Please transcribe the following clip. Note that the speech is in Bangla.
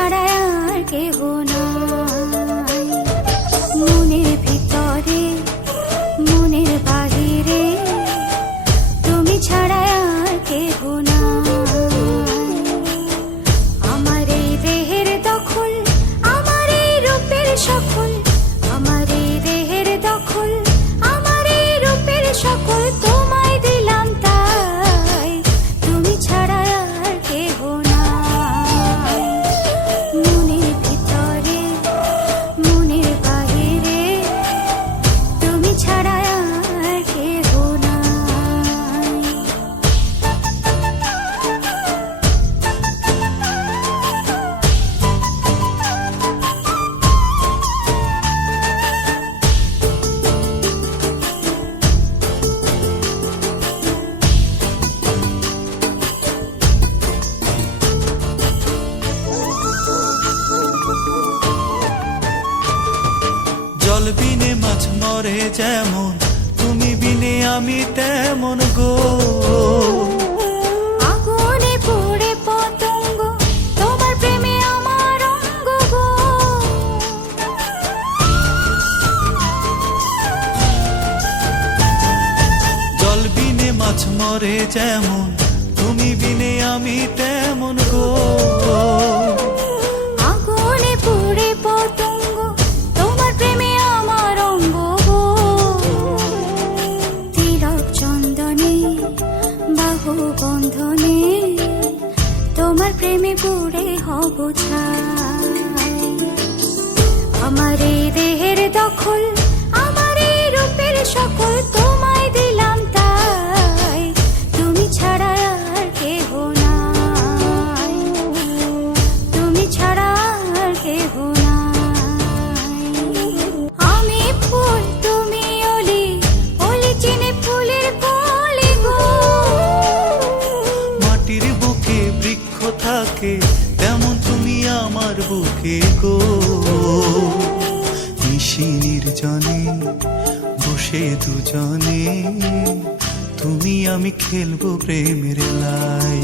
ছাড়া আর কেহ নাই। মনের ভিতরে মনের বাহিরে তুমি ছাড়া আর কেহ নাই। আমার এই দেহের দখল, আমার এই রূপের সকল, আমার এই দেহের দখল, আমার এই রূপের সকল তোমায় দিলাম তাই, তুমি ছাড়া আর কেহ নাই। মনের ভিতরে মনের বাহিরে তুমি ছাড়া আর কেহ নাই। জল বিনে মাছ মরে যেমন, তুমি বিনে আমি তেমন গো। আগুনে পুড়ে পতঙ্গ, তোমার প্রেমে আমার অঙ্গ গো। জল বিনে মাছ মরে যেমন, তুমি বিনে আমি তেমন গো। আগুনে পুড়ে পতঙ্গ, তোমার প্রেমে আমার অঙ্গ গো। তিলক চন্দনে বাহু বন্ধনে তোমার প্রেমে পুড়ে হব ছাই। আমার এই দেহের দখল, আমার এই রূপের সকল তোমায় দিলাম তাই, তুমি ছাড়া আর কেহ নাই, তুমি ছাড়া আর কেহ নাই। আমি ফুল তুমি অলি, অলি চিনে ফুলের কলি গো। মাটির বুকে বৃক্ষ থাকে তেমন তুমি আমার বুকে গো। নিশি নির্জনে বসে দুজনে তুমি আমি খেলবো প্রেমের লাই।